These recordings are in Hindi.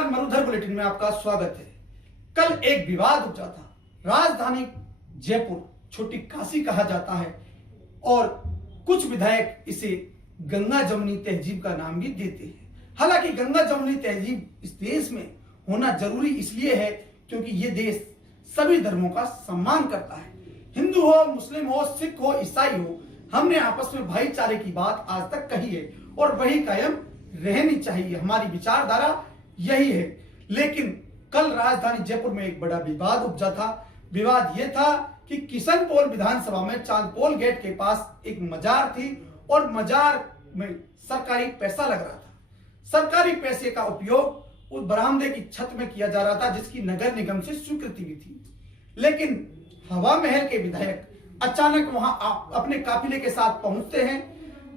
नमस्कार, मरुधर बुलेटिन में आपका स्वागत है। कल एक विवाद उपजा था। राजधानी जयपुर छोटी काशी कहा जाता है और कुछ विधायक इसे गंगा जमुनी तहजीब का नाम भी देते हैं। हालांकि गंगा जमुनी तहजीब इस देश में होना जरूरी इसलिए है क्योंकि ये देश सभी धर्मों का सम्मान करता है। हिंदू हो, मुस्लिम हो, सिख हो, ईसाई हो, हमने आपस में भाईचारे की बात आज तक कही है और वही कायम रहनी चाहिए। हमारी विचारधारा यही है। लेकिन कल राजधानी जयपुर में एक बड़ा विवाद उपजा था। विवाद यह था कि किशनपोल विधानसभा में चांदपोल गेट के पास एक मजार थी और मजार में सरकारी पैसा लग रहा था। सरकारी पैसे का उपयोग उस बरामदे की छत में किया जा रहा था जिसकी नगर निगम से स्वीकृति भी थी। लेकिन हवा महल के विधायक अचानक वहां अपने काफिले के साथ पहुंचते हैं।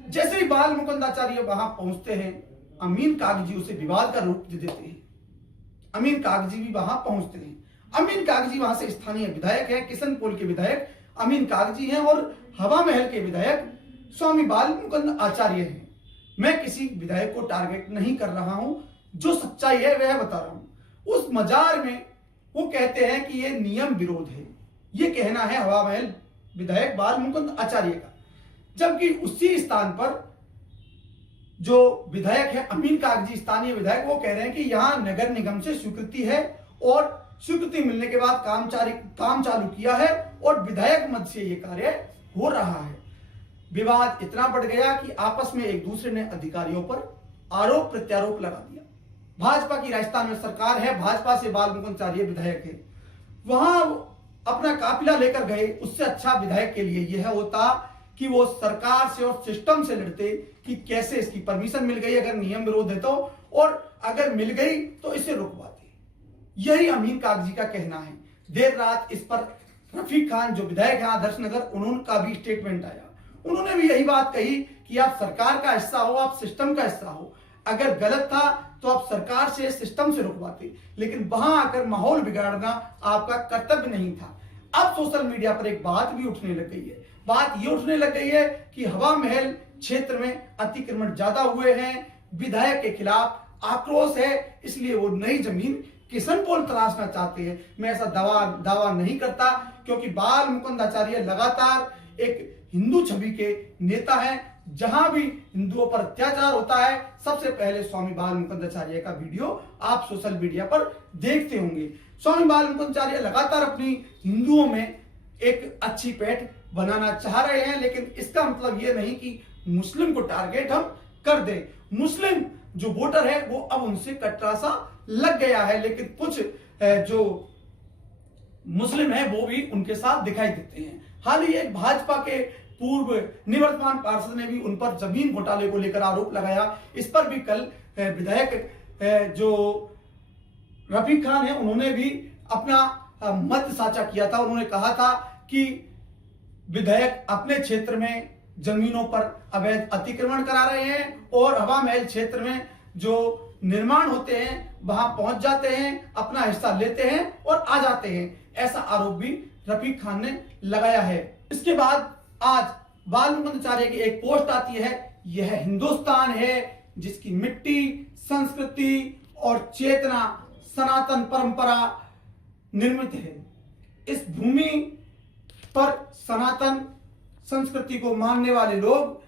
जैसे ही बाल मुकुंद आचार्य वहां पहुंचते हैं, अमीन कागजी उसे विवाद का रूप दे देते हैं। अमीन कागजी भी वहां पहुंचते हैं। अमीन कागजी वहां से स्थानीय विधायक है, किशनपोल के विधायक अमीन कागजी हैं और हवा महल के विधायक स्वामी बाल मुकुंद आचार्य हैं। मैं किसी विधायक को टारगेट नहीं कर रहा हूं, जो सच्चाई है वह बता रहा हूं। उस मजार में वो कहते हैं कि यह नियम विरोध है। ये कहना है हवा महल विधायक बाल मुकुंद आचार्य का, जबकि उसी स्थान पर जो विधायक है अमीन कागजी स्थानीय विधायक, वो कह रहे हैं कि यहां नगर निगम से स्वीकृति है और स्वीकृति मिलने के बाद काम चालू किया है और विधायक मद से यह कार्य हो रहा है। विवाद इतना बढ़ गया कि आपस में एक दूसरे ने अधिकारियों पर आरोप प्रत्यारोप लगा दिया। भाजपा की राजस्थान में सरकार है, भाजपा से बाल मुकुंद आचार्य विधायक है, वहां अपना काफिला लेकर गए। उससे अच्छा विधायक के लिए यह होता कि वो सरकार से और सिस्टम से लड़ते कि कैसे इसकी परमिशन मिल गई, अगर नियम विरोध है तो, और अगर मिल गई तो इसे रुकवाते। यही अमीन कागजी का कहना है। देर रात इस पर रफीक खान जो विधायक है आदर्श नगर, उनका भी स्टेटमेंट आया। उन्होंने भी यही बात कही कि आप सरकार का हिस्सा हो, आप सिस्टम का हिस्सा हो। अगर गलत था तो आप सरकार से, सिस्टम से रुकवाते, लेकिन वहां आकर माहौल बिगाड़ना आपका कर्तव्य नहीं था। अब सोशल मीडिया पर एक बात भी उठने लग गई है। बात ये उठने लग गई है कि हवा महल क्षेत्र में अतिक्रमण ज्यादा हुए हैं, विधायक के खिलाफ आक्रोश है, इसलिए वो नई जमीन किशनपोल तलाशना चाहते हैं। मैं ऐसा दावा नहीं करता क्योंकि बाल मुकुंद आचार्य लगातार एक हिंदू छवि के नेता हैं। जहां भी हिंदुओं पर अत्याचार होता है, सबसे पहले स्वामी बाल मुकुंद आचार्य का वीडियो आप सोशल मीडिया पर देखते होंगे। स्वामी बाल मुकुंद आचार्य लगातार अपनी हिंदुओं में एक अच्छी पैठ बनाना चाह रहे हैं, लेकिन इसका मतलब यह नहीं कि मुस्लिम को टारगेट हम कर दें। मुस्लिम जो वोटर है वो अब उनसे कटरा सा लग गया है, लेकिन कुछ जो मुस्लिम है वो भी उनके साथ दिखाई देते हैं। हाल ही एक भाजपा के पूर्व निवर्तमान पार्षद ने भी उन पर जमीन घोटाले को लेकर आरोप लगाया। इस पर भी कल विधायक जो रफीक खान है, उन्होंने भी अपना मत साझा किया था। उन्होंने कहा था कि विधायक अपने क्षेत्र में जमीनों पर अवैध अतिक्रमण करा रहे हैं और हवा महल क्षेत्र में जो निर्माण होते हैं वहां पहुंच जाते हैं, अपना हिस्सा लेते हैं और आ जाते हैं। ऐसा आरोप भी रफीक खान ने लगाया है। इसके बाद आज बाल मुकुंद आचार्य की एक पोस्ट आती है, यह हिंदुस्तान है जिसकी मिट्टी, संस्कृति और चेतना सनातन परंपरा निर्मित है। इस भूमि पर सनातन संस्कृति को मानने वाले लोग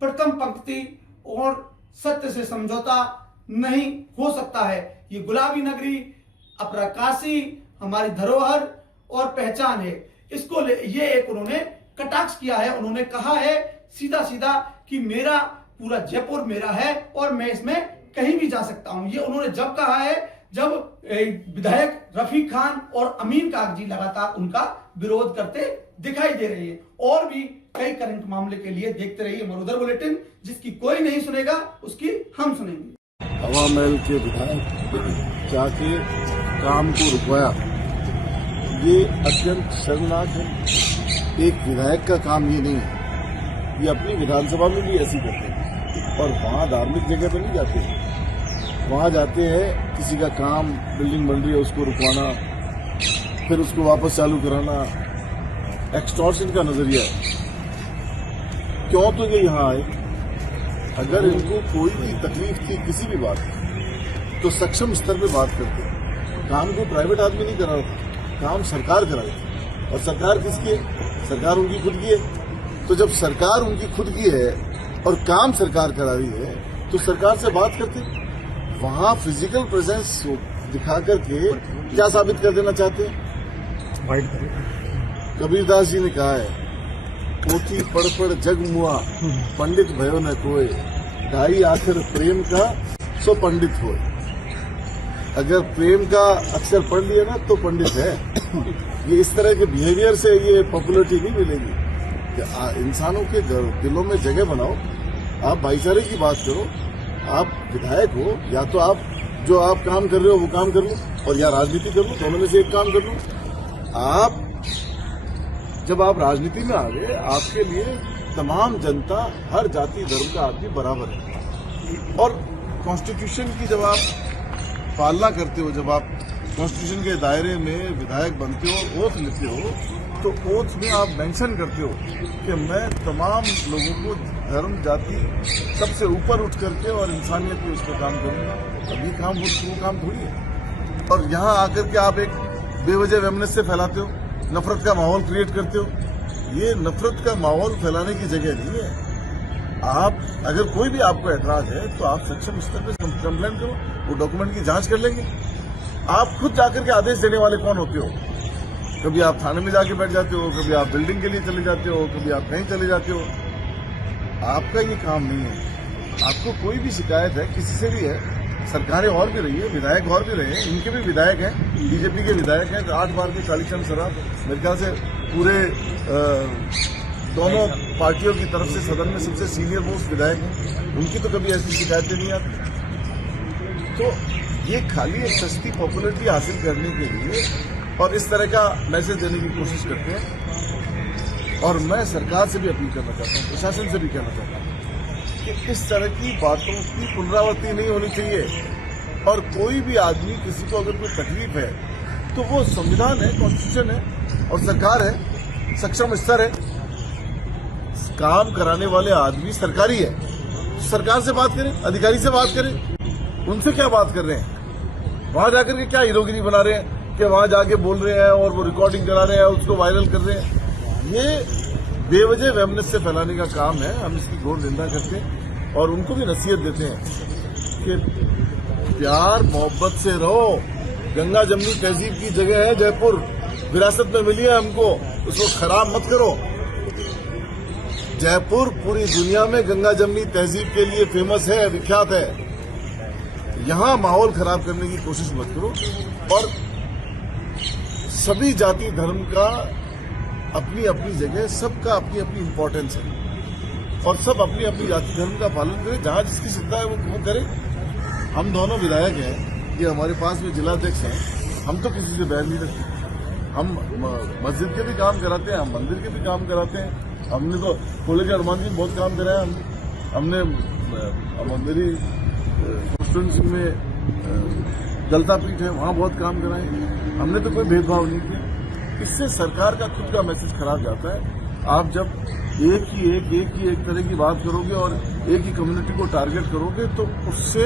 प्रथम पंक्ति और सत्य से समझौता नहीं हो सकता है। ये गुलाबी नगरी, अपरा काशी हमारी धरोहर और पहचान है। इसको ये एक उन्होंने कटाक्ष किया है। उन्होंने कहा है सीधा सीधा कि मेरा पूरा जयपुर मेरा है और मैं इसमें कहीं भी जा सकता हूं। ये उन्होंने जब कहा है जब विधायक रफीक खान और अमीन कागजी लगातार उनका विरोध करते दिखाई दे रहे हैं। और भी कई करंट मामले के लिए देखते रहिए मरुधर बुलेटिन, जिसकी कोई नहीं सुनेगा उसकी हम सुनेंगे। हवा महल के विधायक जाके काम को रुकवाया, ये अत्यंत शर्मनाक है। एक विधायक का काम ये नहीं है। ये अपनी विधानसभा में भी ऐसी करते हैं और वहाँ धार्मिक जगह पर नहीं जाते। वहाँ जाते हैं, किसी का काम, बिल्डिंग बन रही है उसको रुकवाना, फिर उसको वापस चालू कराना, एक्सटॉर्शन का नजरिया है। क्यों तो ये यहाँ आए? अगर इनको कोई भी तकलीफ थी किसी भी बात की तो सक्षम स्तर पे बात करते हैं। काम को प्राइवेट आदमी नहीं करा रहा था, काम सरकार करा रही थी। और सरकार किसकी है? सरकार उनकी खुद की है। तो जब सरकार उनकी खुद की है और काम सरकार करा रही है तो सरकार से बात करते हैं। वहां फिजिकल प्रेजेंस दिखा करके क्या साबित कर देना चाहते हैं? कबीरदास जी ने कहा है, पोथी पढ़ पढ़ जग मुआ, पंडित भयो न कोय, ढाई आखिर प्रेम का सो पंडित होए। अगर प्रेम का अक्षर पढ़ लिया ना तो पंडित है। ये इस तरह के बिहेवियर से ये पॉपुलरिटी नहीं मिलेगी। इंसानों के दिलों में जगह बनाओ, आप भाईचारे की बात करो। आप विधायक हो, या तो आप जो आप काम कर रहे हो वो काम कर लो, और या राजनीति कर लो, दोनों में से एक काम कर लो। आप जब आप राजनीति में आ गए, आपके लिए तमाम जनता, हर जाति धर्म का आदमी बराबर है। और कॉन्स्टिट्यूशन की जब आप पालना करते हो, जब आप कॉन्स्टिट्यूशन के दायरे में विधायक बनते हो, ओथ लेते हो, तो ओथ में आप मेंशन करते हो कि मैं तमाम लोगों को धर्म जाति सबसे ऊपर उठ करके और इंसानियत पे उस पर काम करूंगा। अभी काम वो काम थोड़ी है। और यहाँ आकर के आप एक बेवजह वेमनेस से फैलाते हो, नफरत का माहौल क्रिएट करते हो। ये नफरत का माहौल फैलाने की जगह नहीं है। आप अगर कोई भी आपको एतराज है तो आप सक्षम स्तर पर कंप्लेंट करो, वो डॉक्यूमेंट की जांच कर लेंगे। आप खुद जाकर के आदेश देने वाले कौन होते हो? कभी आप थाने में जाके बैठ जाते हो, कभी आप बिल्डिंग के लिए चले जाते हो, कभी आप कहीं चले जाते हो। आपका ये काम नहीं है। आपको कोई भी शिकायत है किसी से भी है, सरकारें और भी रही है, विधायक और भी रहे हैं, इनके भी विधायक हैं, बीजेपी के विधायक हैं, 8 बार के कालीचंद सराफ, मेरे ख्याल से पूरे दोनों पार्टियों की तरफ से सदन में सबसे सीनियर मोस्ट विधायक हैं। उनकी तो कभी ऐसी शिकायतें नहीं आती। तो ये खाली एक सस्ती पॉपुलरिटी हासिल करने के लिए और इस तरह का मैसेज देने की कोशिश करते हैं। और मैं सरकार से भी अपील करना चाहता हूँ, प्रशासन से भी कहना चाहता हूँ कि इस तरह की बातों की पुनरावृत्ति नहीं होनी चाहिए। और कोई भी आदमी, किसी को अगर कोई तकलीफ है तो वो संविधान है, कॉन्स्टिट्यूशन है और सरकार है, सक्षम स्तर है। काम कराने वाले आदमी सरकारी है, सरकार से बात करें, अधिकारी से बात करें। उनसे क्या बात कर रहे हैं? वहां जाकर के क्या हीरोगिरी बना रहे हैं कि वहां जाके बोल रहे हैं और वो रिकॉर्डिंग करा रहे हैं, उसको वायरल कर रहे हैं। ये बेवजह वेमनेस से फैलाने का काम है। हम इसकी घोर निंदा करते हैं और उनको भी नसीहत देते हैं कि प्यार मोहब्बत से रहो। गंगा जमनी तहजीब की जगह है जयपुर, विरासत में मिली है हमको, उसको खराब मत करो। जयपुर पूरी दुनिया में गंगा जमनी तहजीब के लिए फेमस है, विख्यात है। यहां माहौल खराब करने की कोशिश मत करो। और सभी जाति धर्म का अपनी अपनी जगह, सबका अपनी अपनी इम्पोर्टेंस है और सब अपनी अपनी जाति धर्म का पालन करें। जहां जिसकी श्रद्धा है वो करे। हम दोनों विधायक हैं, ये हमारे पास में जिलाध्यक्ष हैं, हम तो किसी से बैर नहीं रखते। हम मस्जिद के भी काम कराते हैं, हम मंदिर के भी काम कराते हैं। हमने तो कॉलेज अरमान जी बहुत काम कराया। हमने मेरी कॉन्स्टिट्यूंसी में जलता पीठ है, वहां बहुत काम कराए। हमने तो कोई भेदभाव नहीं किया। इससे सरकार का खुद का मैसेज खराब जाता है। आप जब एक ही एक तरह की बात करोगे और एक ही कम्युनिटी को टारगेट करोगे तो उससे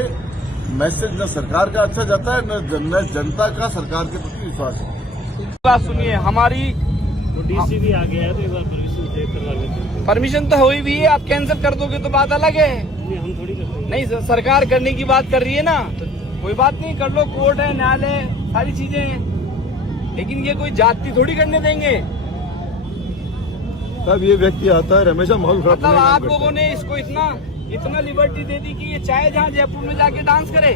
मैसेज न सरकार का अच्छा जाता है, न जनता का सरकार के प्रति विश्वास है। बात सुनिए, हमारी तो डीसी भी आ गया है, तो एक बार परमिशन चेक करवा लेते। परमिशन तो हुई भी है, आप कैंसिल कर दोगे तो बात अलग है। हम थोड़ी कर सकते। नहीं, सरकार करने की बात कर रही है ना, कोई बात नहीं, कर लो। कोर्ट है, न्यायालय, सारी चीजें हैं, लेकिन ये कोई जाति थोड़ी करने देंगे। तब ये व्यक्ति आता है हमेशा माहौल खराब मतलब आप लोगों ने इसको इतना लिबर्टी दे दी कि ये चाहे जहाँ जयपुर में जाके डांस करे,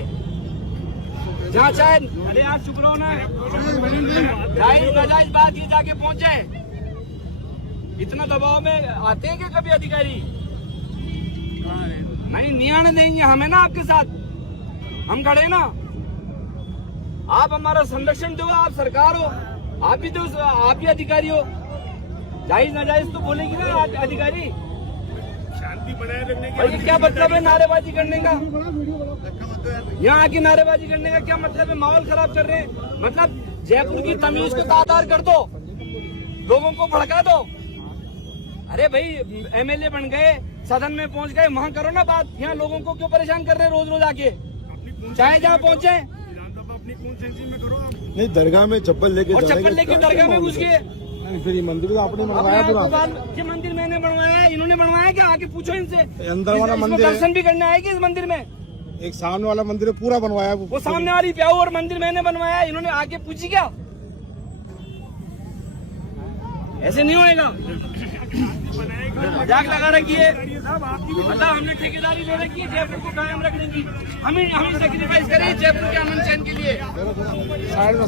जहाँ चाहे। अरे यार चुप रहो ना, नाजायज बात ये जाके पहुंच जाए। इतना दबाव में आते हैं कि कभी अधिकारी नहीं आने देंगे हमें ना। आपके साथ हम खड़े ना, आप हमारा संरक्षण दो। आप सरकार हो, आप भी तो, आप भी अधिकारी हो। जायज नाजायज तो बोलेगी ना अधिकारी। शांति बनाए रखने भाई क्या मतलब है नारेबाजी करने का? यहाँ आके नारेबाजी करने का क्या मतलब है? माहौल खराब कर रहे हैं। मतलब जयपुर की तमीज को तादार कर दो, लोगों को भड़का दो। अरे भाई एमएलए बन गए, सदन में पहुंच गए, वहां करो ना बात। यहाँ लोगों को क्यों परेशान कर रहे हैं रोज रोज आके? चाहे जहाँ पहुँचे नहीं, दरगाह में चप्पल लेके और जाने चप्पल का लेके क्या दरगाह में मामला घुस है? गए। नहीं, फिर ये मंदिर तो आपने अपने बनवाया आप को पूरा। बाल- ये मंदिर मैंने बनवाया है, इन्होंने बनवाया क्या? आके पूछो इनसे। अंदर वाला इसमें मंदिर है। दर्शन भी करने आएगी इस मंदिर में। एक सामने वाला मंदिर है, पूरा बनवाया है वो सामने वाली प्याऊ और मंदिर मैंने बनवाया है, इन्होंने आके पूछी क्या? ऐसे नहीं होएगा। मजाक लगा रखी है। मतलब हमने ठेकेदारी ले रखी है जयपुर को कायम रखने की। हमें सेक्रीफाइस करें जयपुर के अमन चैन के लिए। साइड में